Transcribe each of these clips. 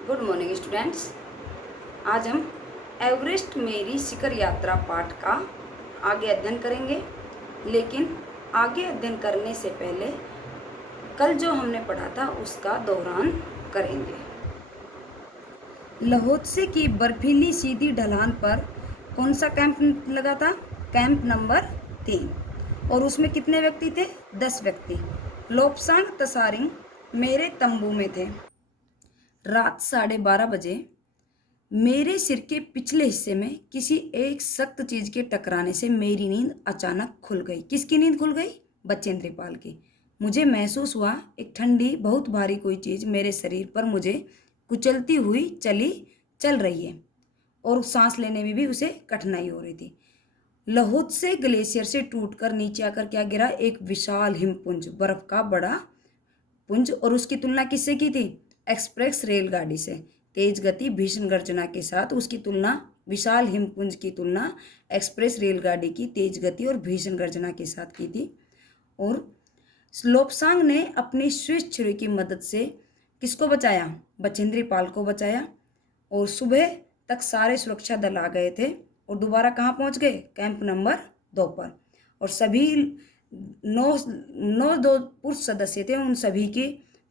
Good morning students. आज हम Everest मेरी शिखर यात्रा पाठ का आगे अध्ययन करेंगे। लेकिन आगे अध्ययन करने से पहले कल जो हमने पढ़ा था उसका दोहरान करेंगे। लहोत्से की बर्फीली सीधी ढलान पर कौन सा कैंप लगा था? Camp number 3। और उसमें कितने व्यक्ति थे? 10 व्यक्ति। लोपसांग तसारिंग मेरे तंबू में थे। रात 12:30 बजे मेरे सिर के पिछले हिस्से में किसी एक सख्त चीज के टकराने से मेरी नींद अचानक खुल गई। किसकी नींद खुल गई? बचेंद्री पाल की। मुझे महसूस हुआ एक ठंडी बहुत भारी कोई चीज मेरे शरीर पर मुझे कुचलती हुई चल रही है और सांस लेने में भी उसे कठिनाई हो रही थी। लहोत्से ग्लेशियर से टूटकर नीचे आकर क्या गिरा? एक विशाल हिमपुंज, बर्फ का बड़ा पुंज। और उसकी तुलना किससे की थी? एक्सप्रेस रेलगाड़ी से। तेज गति भीषण गर्जना के साथ उसकी तुलना, विशाल हिमपुंज की तुलना एक्सप्रेस रेलगाड़ी की तेज गति और भीषण गर्जना के साथ की थी। और लोपसांग ने अपनी स्विच छुरी की मदद से किसको बचाया? बचेंद्री पाल को बचाया। और सुबह तक सारे सुरक्षा दल आ गए थे और दोबारा कहाँ पहुंच गए? कैंप नंबर 2 पर। और सभी नौ दो पुरुष सदस्य थे, उन सभी की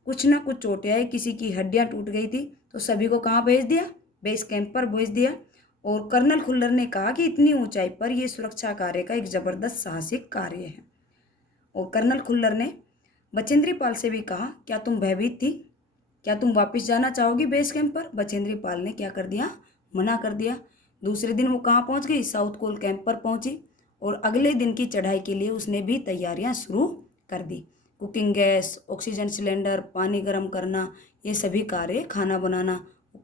कुछ ना कुछ चोटें आई, किसी की हड्डियां टूट गई थी। तो सभी को कहाँ भेज दिया? बेस कैंप पर भेज दिया। और कर्नल खुल्लर ने कहा कि इतनी ऊंचाई पर यह सुरक्षा कार्य का एक जबरदस्त साहसिक कार्य है। और कर्नल खुल्लर ने बचेंद्री पाल से भी कहा, क्या तुम भयभीत थी? क्या तुम वापस जाना चाहोगी बेस कैंप पर? बचेंद्री पाल ने क्या कर दिया? मना कर दिया। दूसरे दिन वो कहाँ पहुंच गई? साउथ कोल कैंप पर पहुंची। और अगले दिन की चढ़ाई के लिए उसने भी तैयारियां शुरू कर दी। कुकिंग गैस, ऑक्सीजन सिलेंडर, पानी गर्म करना, ये सभी कार्य, खाना बनाना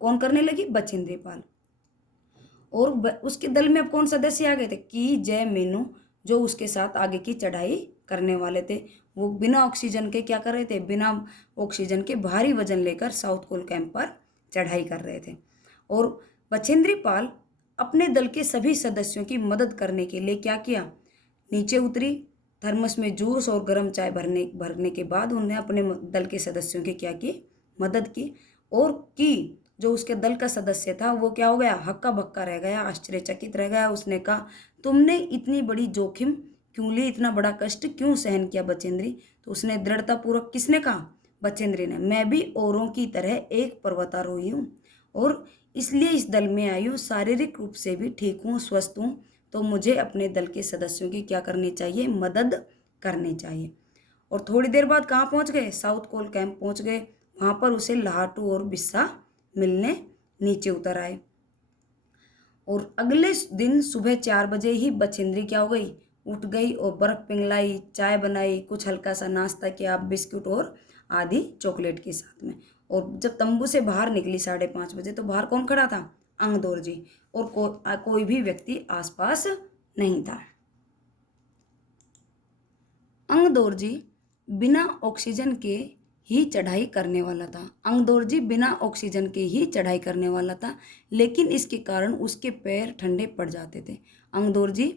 कौन करने लगी? बचेंद्री पाल। और उसके दल में अब कौन सदस्य आ गए थे? की जय मीनू, जो उसके साथ आगे की चढ़ाई करने वाले थे। वो बिना ऑक्सीजन के क्या कर रहे थे? बिना ऑक्सीजन के भारी वजन लेकर साउथ कोल कैंप पर चढ़ाई कर रहे थे। और बचेंद्री पाल अपने दल के सभी सदस्यों की मदद करने के लिए क्या किया? नीचे उतरी, थर्मस में जूस और गर्म चाय भरने के बाद उन्होंने अपने दल के सदस्यों की क्या की? मदद की। और की जो उसके दल का सदस्य था वो क्या हो गया? हक्का बक्का रह गया, आश्चर्यचकित रह गया। उसने कहा, तुमने इतनी बड़ी जोखिम क्यों ली? इतना बड़ा कष्ट क्यों सहन किया बचेंद्री? तो उसने दृढ़तापूर्वक, किसने कहा? बचेंद्री ने, मैं भी औरों की तरह एक पर्वतारोही हूँ और इसलिए इस दल में आई हूँ। शारीरिक रूप से भी ठीक हूँ, स्वस्थ हूँ, तो मुझे अपने दल के सदस्यों की क्या करनी चाहिए? मदद करनी चाहिए। और थोड़ी देर बाद कहाँ पहुँच गए? साउथ कोल कैंप पहुँच गए। वहाँ पर उसे लाटू और बिस्सा मिलने नीचे उतर आए। और अगले दिन सुबह 4 बजे ही बचेंद्री क्या हो गई? उठ गई और बर्फ पिघलाई, चाय बनाई, कुछ हल्का सा नाश्ता किया, बिस्कुट और आधी चॉकलेट के साथ में। और जब तंबू से बाहर निकली 5:30 बजे, तो बाहर कौन खड़ा था? अंगदौर जी। और कोई भी व्यक्ति आसपास नहीं था। अंगदौर जी बिना ऑक्सीजन के ही चढ़ाई करने वाला था। अंगदौर जी बिना ऑक्सीजन के ही चढ़ाई करने वाला था, लेकिन इसके कारण उसके पैर ठंडे पड़ जाते थे। अंगदौर जी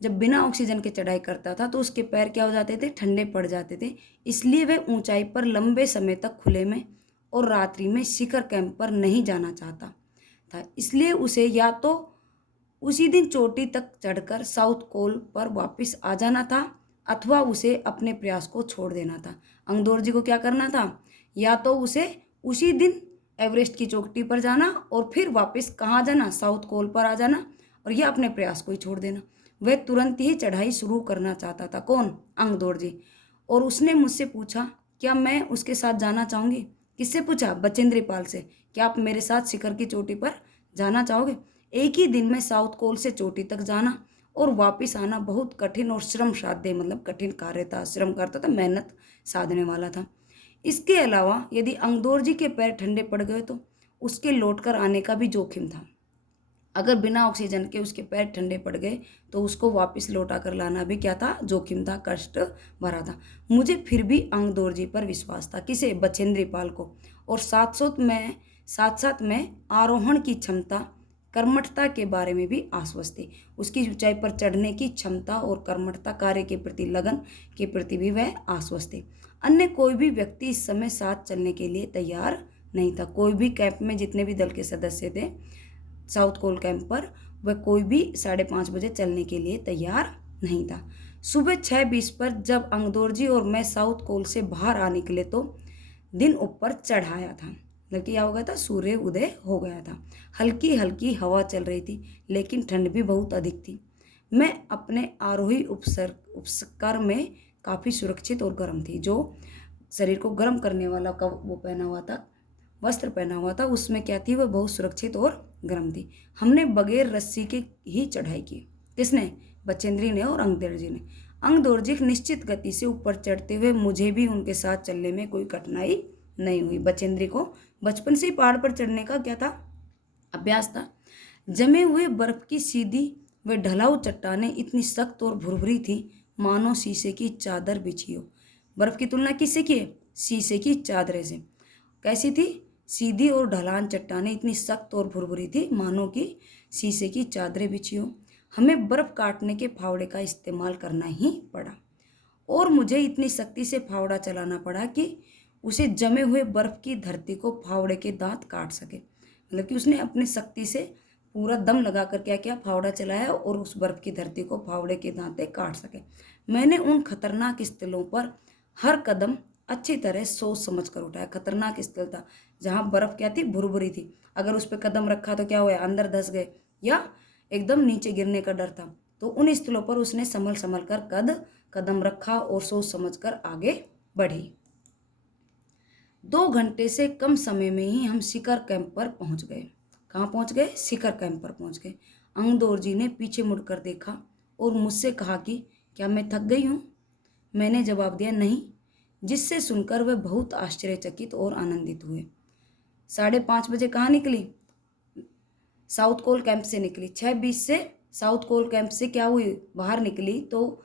जब बिना ऑक्सीजन के चढ़ाई करता था तो उसके पैर क्या हो जाते थे? ठंडे पड़ जाते थे। इसलिए वह ऊंचाई पर लंबे समय तक खुले में और रात्रि में शिखर कैंप पर नहीं जाना चाहता था। इसलिए उसे या तो उसी दिन चोटी तक चढ़कर साउथ कोल पर वापस आ जाना था अथवा उसे अपने प्रयास को छोड़ देना था। अंगदौर जी को क्या करना था? या तो उसे उसी दिन एवरेस्ट की चोटी पर जाना और फिर वापस कहाँ जाना? साउथ कोल पर आ जाना, और यह अपने प्रयास को ही छोड़ देना। वह तुरंत ही चढ़ाई शुरू करना चाहता था। कौन? अंगदौर जी। और उसने मुझसे पूछा, क्या मैं उसके साथ जाना चाहूँगी? किससे पूछा? बचेंद्री पाल से। क्या आप मेरे साथ शिखर की चोटी पर जाना चाहोगे? एक ही दिन में साउथ कोल से चोटी तक जाना और वापस आना बहुत कठिन और श्रम साध्य, मतलब कठिन कार्य था, श्रम करता था, मेहनत साधने वाला था। इसके अलावा यदि अंगदौर जी के पैर ठंडे पड़ गए तो उसके लौटकर आने का भी जोखिम था। अगर बिना ऑक्सीजन के उसके पैर ठंडे पड़ गए तो उसको वापस लौटा कर लाना भी क्या था? जोखिम था, कष्ट भरा था। मुझे फिर भी अंगदौर जी पर विश्वास था। किसे? बचेंद्री पाल को। और साथ साथ में आरोहण की क्षमता, कर्मठता के बारे में भी आश्वस्त थी। उसकी ऊंचाई पर चढ़ने की क्षमता और कर्मठता, कार्य के प्रति लगन के प्रति भी वह आश्वस्त थे। अन्य कोई भी व्यक्ति इस समय साथ चलने के लिए तैयार नहीं था। कोई भी कैंप में जितने भी दल के सदस्य थे साउथ कोल कैंप पर, वह कोई भी 5:30 बजे चलने के लिए तैयार नहीं था। सुबह 6:20 पर जब अंगदोरजी और मैं साउथ कोल से बाहर आ निकले तो दिन ऊपर चढ़ आया था। मतलब क्या हो गया था, सूर्य उदय हो गया था। हल्की हल्की हवा चल रही थी, लेकिन ठंड भी बहुत अधिक थी। मैं अपने आरोही उपस्कर में काफ़ी सुरक्षित और गर्म थी। जो शरीर को गर्म करने वाला का वो पहना हुआ था, वस्त्र पहना हुआ था, उसमें क्या थी, वह बहुत सुरक्षित और गर्म थी। हमने बगैर रस्सी के ही चढ़ाई की। किसने? बचेंद्री ने और अंगदोरजी ने। अंगदोरजी निश्चित गति से ऊपर चढ़ते हुए, मुझे भी उनके साथ चलने में कोई कठिनाई नहीं हुई। बचेंद्री को बचपन से ही पहाड़ पर चढ़ने का क्या था, अभ्यास था। जमे हुए बर्फ की सीधी व ढलाऊ चट्टानें इतनी सख्त और भुरभुरी थी मानो शीशे की चादर बिछी हो। बर्फ की तुलना किससे की है? शीशे की चादरें से। कैसी थी? सीधी और ढलान चट्टानें इतनी सख्त और भुरभुरी थी मानो कि शीशे की चादरें बिछी हो। हमें बर्फ काटने के फावड़े का इस्तेमाल करना ही पड़ा और मुझे इतनी सख्ती से फावड़ा चलाना पड़ा कि उसे जमे हुए बर्फ की धरती को फावड़े के दांत काट सके। मतलब कि उसने अपनी शक्ति से पूरा दम लगा कर क्या किया, फावड़ा चलाया और उस बर्फ की धरती को फावड़े के दांते काट सके। मैंने उन खतरनाक स्थलों पर हर कदम अच्छी तरह सोच समझ कर उठाया। खतरनाक स्थल था जहाँ बर्फ क्या थी, भुरभुरी थी। अगर उस पर कदम रखा तो क्या हुआ, अंदर धंस गए या एकदम नीचे गिरने का डर था। तो उन स्थलों पर उसने संभल संभल कर कदम रखा और सोच समझ कर आगे बढ़ी। 2 घंटे से कम समय में ही हम शिखर कैंप पर पहुंच गए। कहाँ पहुंच गए? शिखर कैंप पर पहुंच गए। अंगदोरजी ने पीछे मुड़कर देखा और मुझसे कहा कि क्या मैं थक गई हूँ? मैंने जवाब दिया नहीं, जिससे सुनकर वे बहुत आश्चर्यचकित और आनंदित हुए। 5:30 बजे कहाँ निकली? साउथ कोल कैंप से निकली। 6:20 से साउथ कोल कैंप से क्या हुई, बाहर निकली तो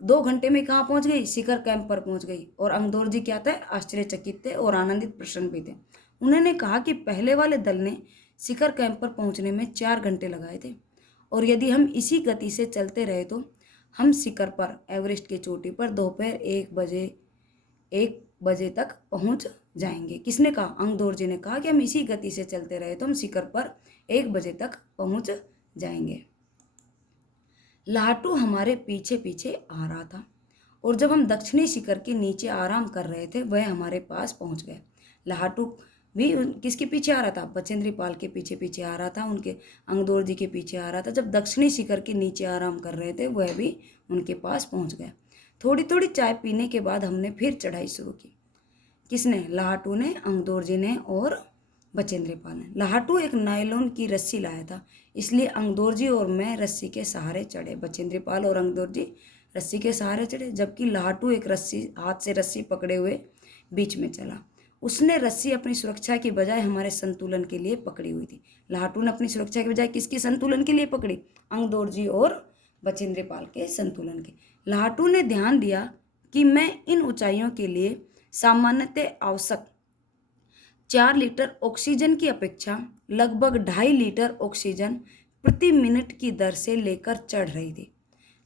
2 घंटे में कहाँ पहुँच गई? शिखर कैंप पर पहुँच गई। और अंगदोरजी क्या थे? आश्चर्यचकित थे और आनंदित प्रसन्न भी थे। उन्होंने कहा कि पहले वाले दल ने शिखर कैंप पर पहुँचने में 4 घंटे लगाए थे और यदि हम इसी गति से चलते रहे तो हम शिखर पर, एवरेस्ट की चोटी पर दोपहर 1 बजे तक पहुंच जाएंगे। किसने कहा? अंगदोरजी ने कहा कि हम इसी गति से चलते रहे तो हम शिखर पर 1 बजे तक पहुंच जाएंगे। लाटू हमारे पीछे पीछे आ रहा था और जब हम दक्षिणी शिखर के नीचे आराम कर रहे थे वह हमारे पास पहुंच गए। लाटू भी किसके पीछे आ रहा था? बचेंद्री पाल के पीछे पीछे आ रहा था, उनके अंगदोरजी के पीछे आ रहा था। जब दक्षिणी शिखर के नीचे आराम कर रहे थे वह भी उनके पास पहुंच गया। थोड़ी थोड़ी चाय पीने के बाद हमने फिर चढ़ाई शुरू की। किसने? लाटू ने, अंगदोरजी ने और बचेंद्री पाल ने। लाटू एक नायलॉन की रस्सी लाया था, इसलिए अंगदोरजी और मैं रस्सी के सहारे चढ़े। बचेंद्री पाल और अंगदोरजी रस्सी के सहारे चढ़े, जबकि लाटू एक रस्सी, हाथ से रस्सी पकड़े हुए बीच में चला। उसने रस्सी अपनी सुरक्षा की बजाय हमारे संतुलन के लिए पकड़ी हुई थी। लाटू ने अपनी सुरक्षा की बजाय किसके संतुलन के लिए पकड़ी? अंगदोरजी और बचेंद्री पाल के संतुलन के। लाटू ने ध्यान दिया कि मैं इन ऊंचाइयों के लिए सामान्यतः आवश्यक 4 लीटर ऑक्सीजन की अपेक्षा लगभग 2.5 लीटर ऑक्सीजन प्रति मिनट की दर से लेकर चढ़ रही थी।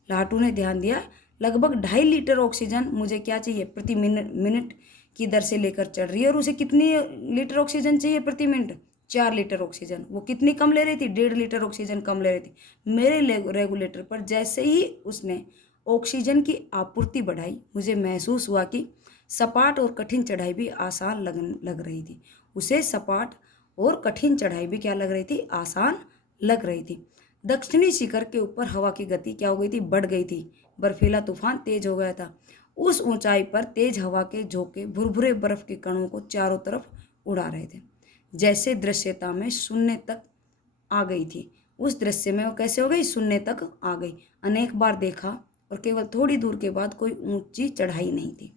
लाटू ने ध्यान दिया, लगभग 2.5 लीटर ऑक्सीजन मुझे क्या चाहिए? प्रति मिनट की दर से लेकर चढ़ रही है। और उसे कितनी लीटर ऑक्सीजन चाहिए प्रति मिनट? 4 litre oxygen. वो कितनी कम ले रही थी? 1.5 लीटर ऑक्सीजन कम ले रही थी। मेरे रेगुलेटर पर जैसे ही उसने ऑक्सीजन की आपूर्ति बढ़ाई, मुझे महसूस हुआ कि सपाट और कठिन चढ़ाई भी आसान लग रही थी। उसे सपाट और कठिन चढ़ाई भी क्या लग रही थी? आसान लग रही थी। दक्षिणी शिखर के ऊपर हवा की गति क्या हो गई थी? बढ़ गई थी। बर्फीला तूफान तेज हो गया था। उस ऊंचाई पर तेज हवा के झोंके भुरभुरे बर्फ के कणों को चारों तरफ उड़ा रहे थे, जैसे दृश्यता में शून्य तक आ गई थी। उस दृश्य में वो कैसे हो गई? शून्य तक आ गई। अनेक बार देखा और केवल थोड़ी दूर के बाद कोई ऊंची चढ़ाई नहीं थी।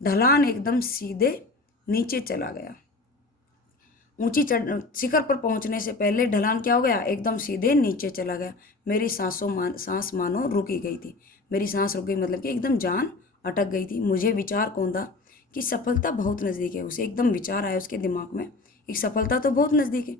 ढलान एकदम सीधे नीचे चला गया। शिखर पर पहुंचने से पहले ढलान क्या हो गया? एकदम सीधे नीचे चला गया। मेरी सांस मानो रुकी गई थी। मेरी सांस रुक गई मतलब कि एकदम जान अटक गई थी। मुझे विचार कौंधा कि सफलता बहुत नज़दीक है। उसे एकदम विचार आया उसके दिमाग में, एक सफलता तो बहुत नज़दीक है।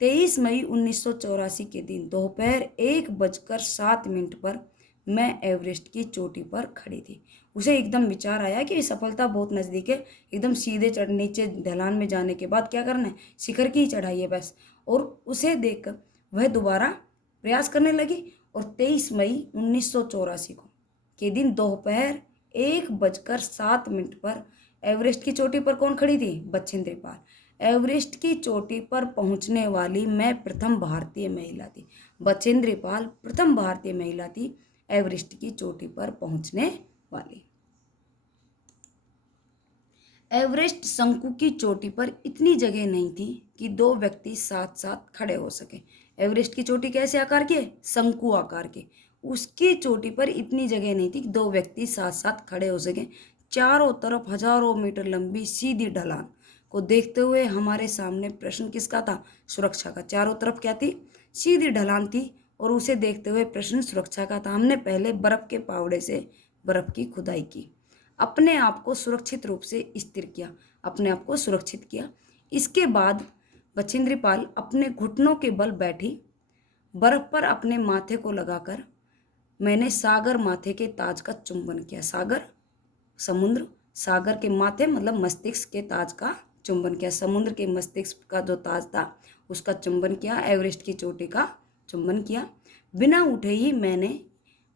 23 मई 1984 के दिन दोपहर 1:07 पर मैं एवरेस्ट की चोटी पर खड़ी थी। उसे एकदम विचार आया कि सफलता बहुत नज़दीक है, एकदम सीधे चढ़ नीचे ढलान में जाने के बाद क्या करना है, शिखर की ही चढ़ाई है बस। और उसे देखकर वह दोबारा प्रयास करने लगी और 23 मई 1984 को के दिन दोपहर 1:07 पर एवरेस्ट की चोटी पर कौन खड़ी थी? बछेंद्री पाल। एवरेस्ट की चोटी पर पहुंचने वाली मैं प्रथम भारतीय महिला थी। बछेंद्री पाल प्रथम भारतीय महिला थी एवरेस्ट की चोटी पर पहुंचने वाली। एवरेस्ट शंकु की चोटी पर इतनी जगह नहीं थी कि दो व्यक्ति साथ साथ खड़े हो सके। एवरेस्ट की चोटी कैसे आकार की है? शंकु आकार की। उसकी चोटी पर इतनी जगह नहीं थी कि दो व्यक्ति साथ साथ खड़े हो सके। चारों तरफ हजारों मीटर लंबी सीधी ढलान को देखते हुए हमारे सामने प्रश्न किसका था? सुरक्षा का। चारों तरफ क्या थी? सीधी ढलान थी और उसे देखते हुए प्रश्न सुरक्षा का था। हमने पहले बर्फ के पावड़े से बर्फ की खुदाई की, अपने आप को सुरक्षित रूप से स्थिर किया, अपने आप को सुरक्षित किया। इसके बाद बछेंद्री पाल अपने घुटनों के बल बैठी, बर्फ पर अपने माथे को लगाकर मैंने सागर माथे के ताज का चुंबन किया। सागर समुद्र, सागर के माथे मतलब मस्तिष्क के ताज का चुंबन किया। समुद्र के मस्तिष्क का जो ताज था उसका चुंबन किया, एवरेस्ट की चोटी का चुंबन किया। बिना उठे ही मैंने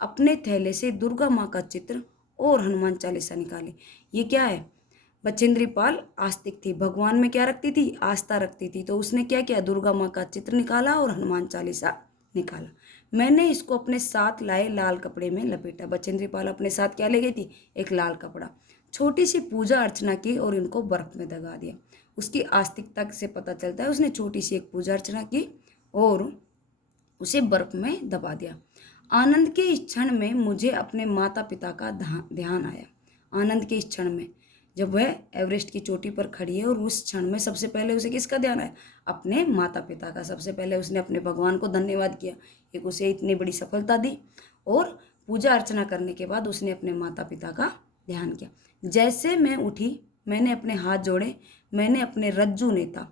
अपने थैले से दुर्गा माँ का चित्र और हनुमान चालीसा निकाली। ये क्या है? बछेंद्री पाल आस्तिक थी, भगवान में क्या रखती थी? आस्था रखती थी। तो उसने क्या किया? दुर्गा माँ का चित्र निकाला और हनुमान चालीसा निकाला। मैंने इसको अपने साथ लाए लाल कपड़े में लपेटा। बछेंद्री पाल अपने साथ क्या ले गई थी? एक लाल कपड़ा। छोटी सी पूजा अर्चना की और इनको बर्फ में दगा दिया। उसकी आस्तिकता से पता चलता है उसने छोटी सी एक पूजा अर्चना की और उसे बर्फ में दबा दिया। आनंद के इस क्षण में मुझे अपने माता पिता का ध्यान आया। आनंद के इस क्षण में जब वह एवरेस्ट की चोटी पर खड़ी है और उस क्षण में सबसे पहले उसे किसका ध्यान आया? अपने माता पिता का। सबसे पहले उसने अपने भगवान को धन्यवाद किया, एक उसे इतनी बड़ी सफलता दी। और पूजा अर्चना करने के बाद उसने अपने माता पिता का ध्यान किया। जैसे मैं उठी मैंने अपने हाथ जोड़े, मैंने अपने रज्जू नेता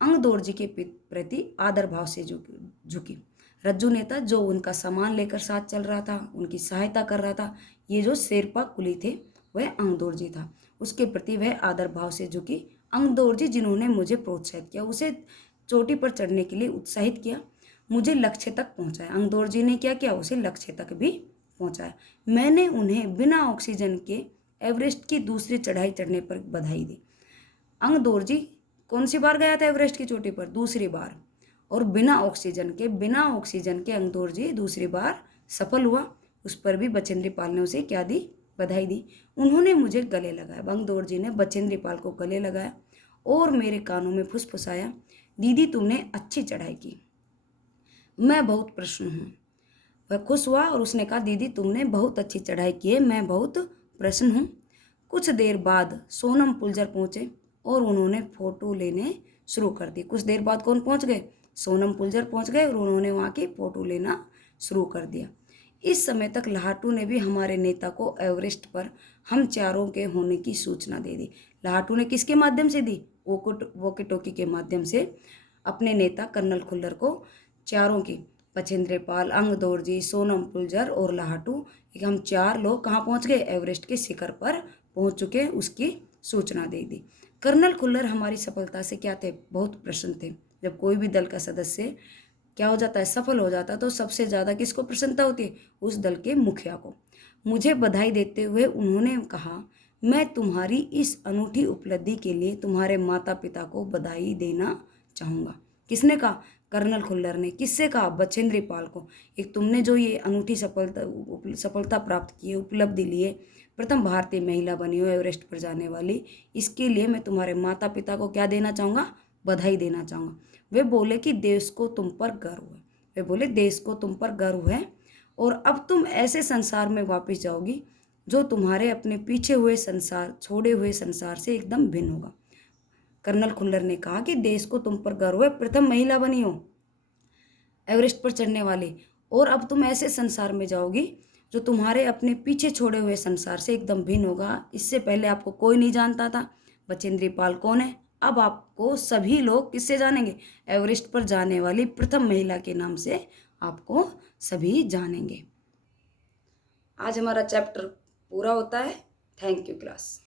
अंगदोर जी के प्रति आदर भाव से झुकी। रज्जू नेता जो उनका सामान लेकर साथ चल रहा था, उनकी सहायता कर रहा था, ये जो शेरपा कुली थे वह अंगदोर जी था, उसके प्रति वह आदर भाव से झुकी। अंगदोर जी जिन्होंने मुझे प्रोत्साहित किया, उसे चोटी पर चढ़ने के लिए उत्साहित किया, मुझे लक्ष्य तक पहुंचाया। अंगदोर जी ने क्या किया? उसे लक्ष्य तक भी पहुंचाया। मैंने उन्हें बिना ऑक्सीजन के एवरेस्ट की दूसरी चढ़ाई चढ़ने पर बधाई दी। अंगदोर जी कौन सी बार गया था एवरेस्ट की चोटी पर? दूसरी बार। और बिना ऑक्सीजन के अंगदोर जी दूसरी बार सफल हुआ। उस पर भी बछेंद्री पाल ने उसे क्या दी? बधाई दी। उन्होंने मुझे गले लगाया। अंगदोर जी ने बछेंद्री पाल को गले लगाया और मेरे कानों में फुसफुसाया, दीदी तुमने अच्छी चढ़ाई की, मैं बहुत प्रसन्न हूँ। वह खुश हुआ और उसने कहा, दीदी तुमने बहुत अच्छी चढ़ाई की है, मैं बहुत प्रसन्न हूँ। कुछ देर बाद सोनम पुलजर पहुँचे और उन्होंने फोटो लेने शुरू कर दी। कुछ देर बाद कौन पहुँच गए? सोनम पुलजर पहुँच गए और उन्होंने वहाँ की फोटो लेना शुरू कर दिया। इस समय तक लाहटू ने भी हमारे नेता को एवरेस्ट पर हम चारों के होने की सूचना दे दी। लाहटू ने किसके माध्यम से दी? वोकी टोकी के माध्यम से अपने नेता कर्नल खुल्लर को चारों की, बछेंद्री पाल, अंगदोर जी, सोनम पुलजर और लाहटू, हम चार लोग कहाँ पहुँच गए? एवरेस्ट के शिखर पर पहुँच चुके, उसकी सूचना दे दी। कर्नल खुल्लर हमारी सफलता से क्या थे? बहुत प्रसन्न थे। जब कोई भी दल का सदस्य क्या हो जाता है? सफल हो जाता है तो सबसे ज़्यादा किसको प्रसन्नता होती है? उस दल के मुखिया को। मुझे बधाई देते हुए उन्होंने कहा, मैं तुम्हारी इस अनूठी उपलब्धि के लिए तुम्हारे माता पिता को बधाई देना चाहूँगा। किसने कहा? कर्नल खुल्लर ने। किससे कहा? बछेंद्री पाल को। एक तुमने जो ये अनूठी सफलता प्राप्त की है, उपलब्धि ली है, प्रथम भारतीय महिला बनी हो एवरेस्ट पर जाने वाली, इसके लिए मैं तुम्हारे माता पिता को क्या देना चाहूँगा? बधाई देना चाहूँगा। वे बोले कि देश को तुम पर गर्व है। वे बोले देश को तुम पर गर्व है और अब तुम ऐसे संसार में वापस जाओगी जो तुम्हारे अपने पीछे हुए संसार, छोड़े हुए संसार से एकदम भिन्न होगा। कर्नल खुल्लर ने कहा कि देश को तुम पर गर्व है, प्रथम महिला बनी हो एवरेस्ट पर चढ़ने वाली, और अब तुम ऐसे संसार में जाओगी जो तुम्हारे अपने पीछे छोड़े हुए संसार से एकदम भिन्न होगा। इससे पहले आपको कोई नहीं जानता था बछेंद्री पाल कौन है। अब आपको सभी लोग किससे जानेंगे? एवरेस्ट पर जाने वाली प्रथम महिला के नाम से आपको सभी जानेंगे। आज हमारा चैप्टर पूरा होता है। Thank you class.